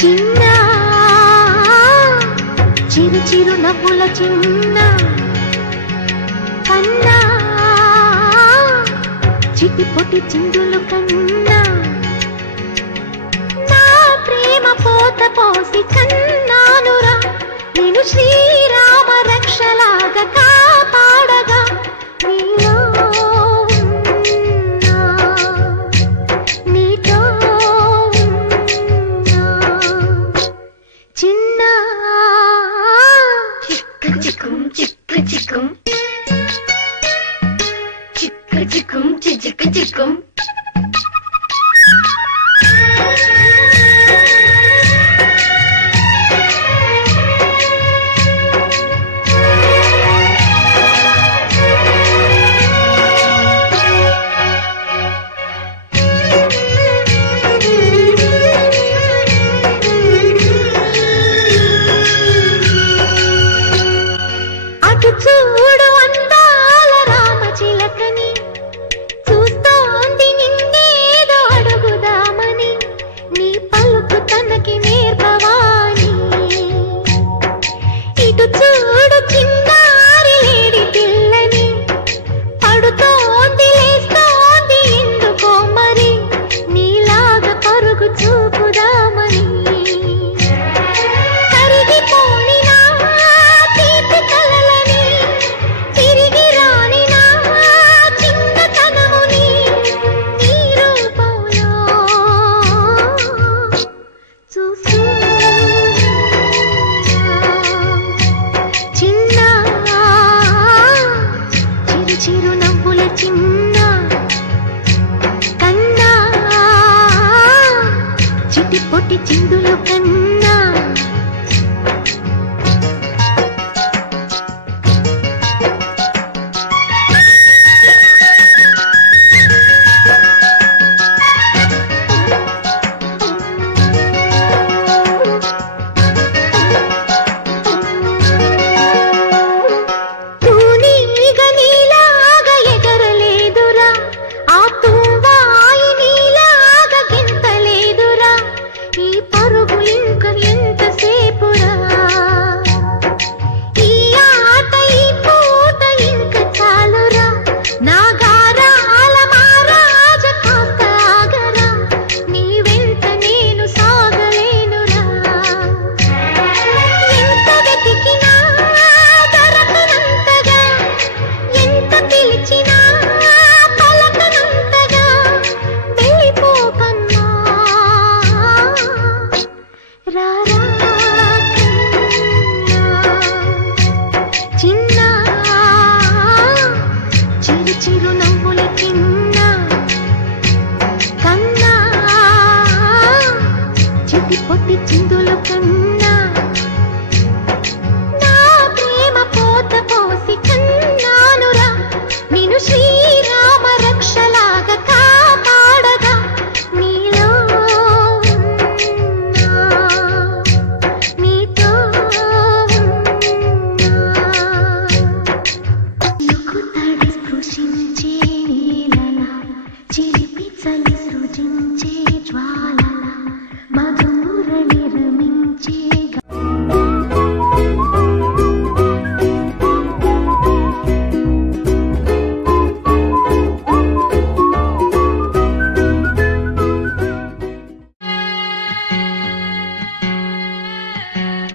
చిన్న చిరు చిరు నవ్వుల చిన్న కన్నా చిటి పొటి చిందులు కన్నా నా ప్రేమ పోత పోసి కన్నానురా నేను శ్రీరామ రక్షలాగా కాపాడగా నీలో ఉన్నా, నీతో ఉన్నా. చిన్న చిక్కు చిక్కుం చిక్కు చిక్కుం చిక్కు చిక్కుం చిక్కు చిక్కుం చూడు అందాల రామచిలకని చూస్తోంది నిన్నేదో అడుగుదామని నీ పలుకు తనకి నేర్పవాని ఇటు చూడు చిన్నారి లేడి పిల్లని పడుతోంది లేస్తోంది ఎందుకో మరి నీలాగా పరుగు చూపుదామని చిరు నవ్వుల చిన్న కన్నా చిటి పొట్టి చిందులు కన్నా చిరు నవ్వుల చిన్న కన్నా చిటి పొట్టి చిందులు కన్నా